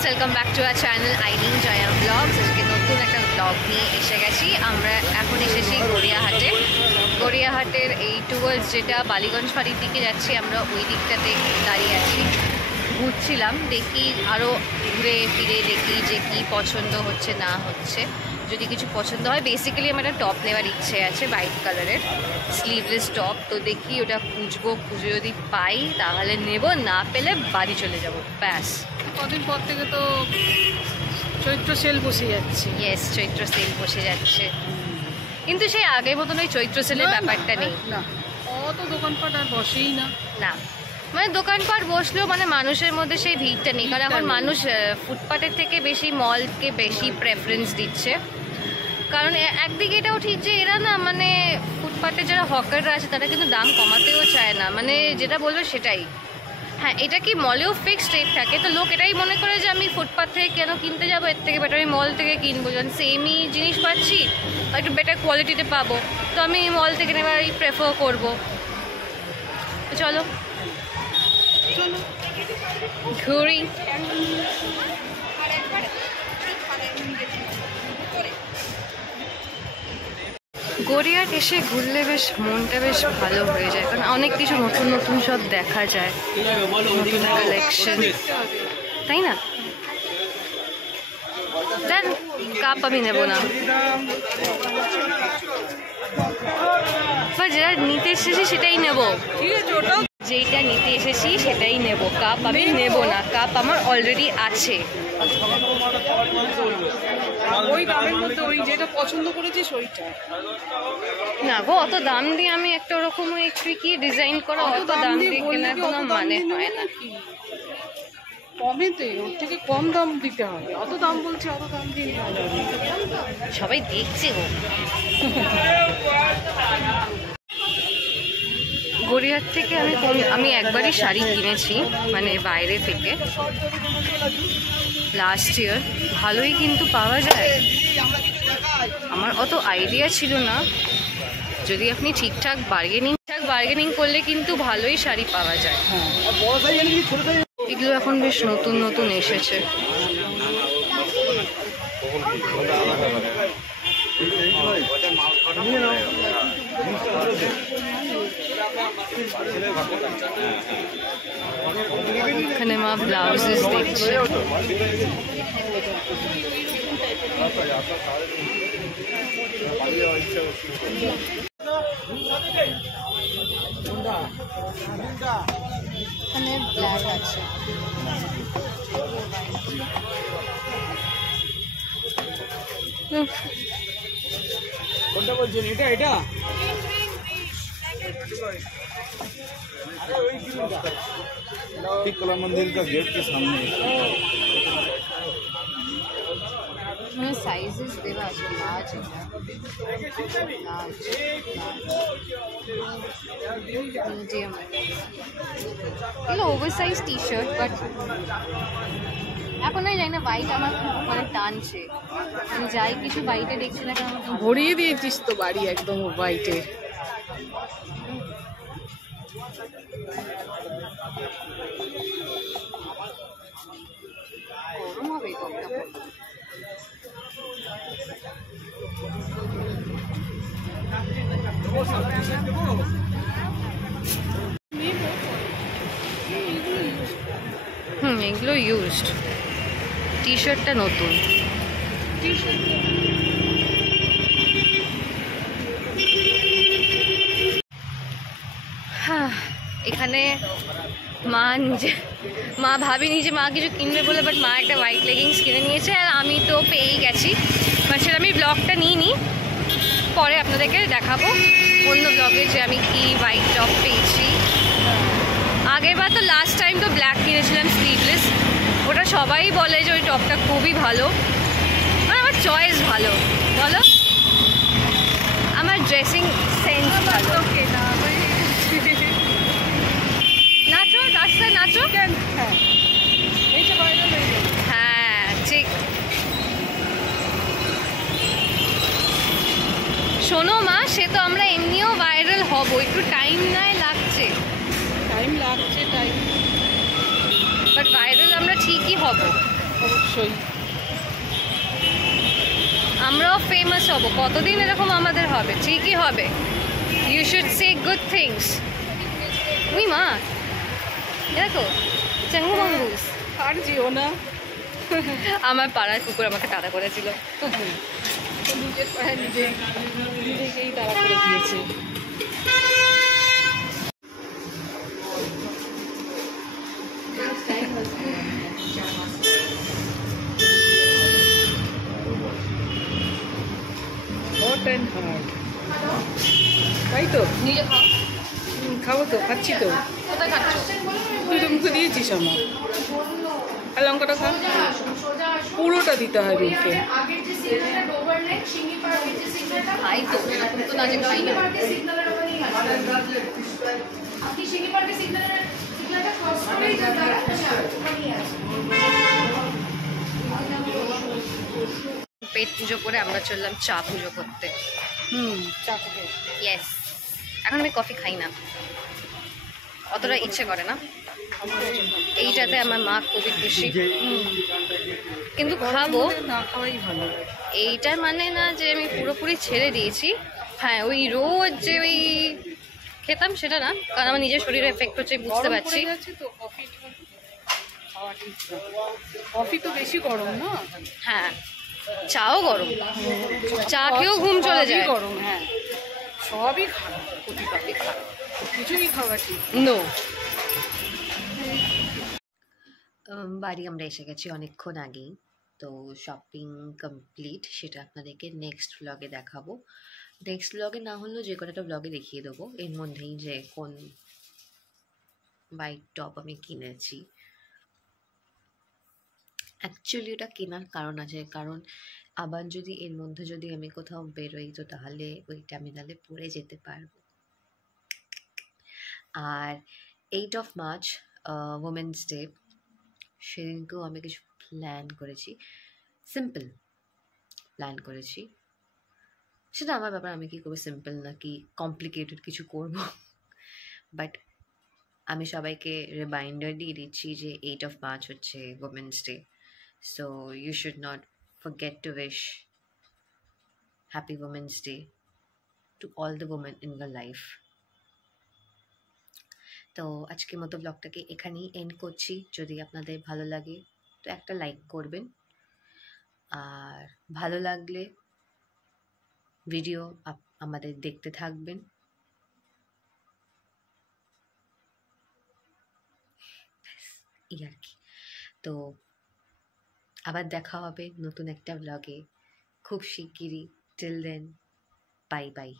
Guys, welcome back to our channel আইনিং Joya blogs. আজকে নতুন একটা ব্লগ নিয়ে এসে গেছি। আমরা এখন এসেছি গড়িয়াহাটে। গড়িয়াহাটের এই টুয়ার্ডস যেটা বালিগঞ্জ ফাঁড়ির দিকে যাচ্ছি, আমরা ওই দিকটাতে দাঁড়িয়ে আছি, ঘুরছিলাম। দেখি আরও ঘুরে ফিরে দেখি যে কি পছন্দ হচ্ছে না হচ্ছে। যদি কিছু পছন্দ হয়, বেসিক্যালি আমার একটা টপ নেওয়ার ইচ্ছে আছে, হোয়াইট কালারের স্লিভলেস টপ। তো দেখি ওটা খুঁজবো, খুঁজে যদি পাই তাহলে নেব, না পেলে বাড়ি চলে যাব, ব্যাস। কদিন পর থেকে তো চৈত্র সেল বসে যাচ্ছে। ইয়েস, চৈত্র সেল বসে যাচ্ছে, কিন্তু সেই আগের মতন ওই চৈত্র সেলের ব্যাপারটা নেই। না, অত দোকানপাট আর বসেই না। না মানে দোকানপাট বসলেও মানে মানুষের মধ্যে সেই ভিড়টা নেই, কারণ এখন মানুষ ফুটপাথের থেকে বেশি মলকে বেশি প্রেফারেন্স দিচ্ছে। কারণ একদিকে এটাও ঠিক যে এরা না মানে ফুটপাথে যারা হকাররা আছে তারা কিন্তু দাম কমাতেও চায় না, মানে যেটা বলবে সেটাই। হ্যাঁ, এটা কি মলেও ফিক্সড রেট থাকে, তো লোক এটাই মনে করে যে আমি ফুটপাথ থেকে কেন কিনতে যাবো, এর থেকে বেটার আমি মল থেকে কিনবো, যখন সেমই জিনিস পাচ্ছি একটু বেটার কোয়ালিটিতে পাবো, তো আমি মল থেকে নেওয়ারই প্রেফার করবো। চলো ঘুরি। গড়িয়াহাট এসে ঘুরলে বেশ মনটা বেশ ভালো হয়ে যায়, কারণ অনেক কিছু নতুন নতুন সব দেখা যায়, নতুন কালেকশন, তাই না? দেন কাপ আমি নেব না, যেটা নিতে এসেছি সেটাই নেব। ঠিক আছে, ওটাও যেটা নিতে এসেছি সেটাই নেব, কাপ আমি নেব না, কাপ আমার অলরেডি আছে। ওই দামের মধ্যে ওই যেটা পছন্দ করেছিস ওইটা না গো, অত দাম দিয়ে আমি একটা ওরকম একটু কি ডিজাইন করা, অত দাম দিয়ে কেনার কোনো মানে হয় না। কমেতে ওর থেকে কম দাম দিতে হবে, অত দাম বলছে, অত দাম দিয়ে সবাই দেখছে গো। গড়িয়াহাট থেকে আমি একবারই শাড়ি কিনেছি, মানে বাইরে থেকে, লাস্ট ইয়ার। ভালোই কিন্তু পাওয়া যায়, আমার অত আইডিয়া ছিল না। যদি আপনি ঠিকঠাক বার্গেনিং করলে কিন্তু ভালোই শাড়ি পাওয়া যায়। এগুলো এখন বেশ নতুন নতুন এসেছে। এখানে মা ব্লাউজেস দেখছে। এখানে ব্ল্যাক আছে, কোনটা বলছেন? এটা कला मंदिर का गेट के सामने সাইজেস দেওয়া আছে, লার্জ, মিডিয়াম, এগুলো over size T shirt. But এখন আমি জানি না, হোয়াইট আমার খুব মানে টানছে, আমি যাই কিছু হোয়াইটে দেখছি না, কেন ভরিয়ে দিয়েছিস তো বাড়ি একদম হোয়াইটে। গরম হবে এই টপটা পরলে। এগুলো ইউজড, টি শার্টটা নতুন। হ্যাঁ, এখানে মা ভাবিনি যে মা কিছু কিনবে বলে, বাট মা একটা হোয়াইট লেগিংস কিনে নিয়েছে, আর আমি তো পেয়েই গেছি। বাট সেটা আমি ব্লগটা নিইনি, পরে আপনাদেরকে দেখাবো অন্য ব্লগে যে আমি কি হোয়াইট টপ পেয়েছি। আগেরবার তো লাস্ট টাইম তো ব্ল্যাক কিনেছিলাম স্লিভলেস, ওটা সবাই বলে যে ওই টপটা খুবই ভালো, আর আমার চয়েস ভালো, বলো আমার ড্রেসিং সেন্স ভালো। নাচো, রাস্তায় নাচো। হ্যাঁ ঠিক। শোনো মা, সে তো আমরা এমনিও ভাইরাল হব, একটু টাইম নয় লাগছে। টাইম লাগছে, টাইম, বাট ভাইরাল আমরা ঠিকই হব। অবশ্যই। আমরাও ফেমাস হব, কতদিন এরকম আমাদের হবে? ঠিকই হবে। You should say good things. উই মা, দেখো চাঙ্গু মাঙ্গুস। আর যেও না, আমার পাড়ার কুকুর আমাকে তাড়া করেছিল। নিজের পায়ে নিজেকেই তাড়া করে দিয়েছে। হট অ্যান্ড হার্ড, তাই তো? নিজে খাও। খাবো তো, খাচ্ছি তো। কোথায় খাচ্ছ? তুই তো মুখে দিয়েছিস আমার। আর লঙ্কাটা খা, পুরোটা দিতে হয় মুখে। খাই তো, এরকম তো না যে খাই না। পেট পুজো করে আমরা চললাম চা পুজো করতে। চা খাবে? ইয়েস। এখন আমি কফি খাই না, অতটা ইচ্ছে করে না। এইটাতে আমার মা খুবই খুশি, কিন্তু খাবো না খাওয়াই ভালো। এইটার মানে না যে আমি পুরোপুরি ছেড়ে দিয়েছি। হ্যাঁ, ওই রোজ যে ওই খেতাম সেটা না, কারণ আমার নিজের শরীরে এফেক্ট হচ্ছে বুঝতে গরম পারছি। পড়ে যাচ্ছে তো, কফি খাওয়া ঠিক না। কফি তো বেশি গরম না। হ্যাঁ, চাও গরম, চা খেয়েও ঘুম চলে যায়। সবই গরম, হ্যাঁ সবই খারাপ, প্রতিবারই খারাপ, কিছুই খাওয়া ঠিক নো। বাড়ি আমরা এসে গেছি অনেকক্ষণ আগেই, তো শপিং কমপ্লিট, সেটা আপনাদেরকে নেক্সট ব্লগে দেখাবো। নেক্সট ব্লগে না হলেও যে কোনো একটা ব্লগে দেখিয়ে দেবো এর মধ্যেই যে কোন হোয়াইট টপ আমি কিনেছি। অ্যাকচুয়ালি ওটা কেনার কারণ আছে, কারণ আবার যদি এর মধ্যে যদি আমি কোথাও বেরোই তো তাহলে ওইটা আমি তাহলে পরে যেতে পারবো। আর 8 মার্চ উমেন্স ডে, সেদিনকেও আমি কিছু প্ল্যান করেছি, সিম্পল প্ল্যান করেছি। সেটা আমার ব্যাপার, আমি কি করবো, সিম্পল নাকি কমপ্লিকেটেড কিছু করব। বাট আমি সবাইকে রিমাইন্ডার দিয়ে দিচ্ছি যে 8 মার্চ হচ্ছে women's day, so you should not forget to wish happy women's day to all the women in your life. তো আজকের মতো ব্লগটাকে এখানেই এন্ড করছি। যদি আপনাদের ভালো লাগে তো একটা লাইক করবেন, আর ভালো লাগলে ভিডিও আমাদের দেখতে থাকবেন। এই আর কি। তো আবার দেখা হবে নতুন একটা ব্লগে খুব শিগগিরই। Till then, bye by.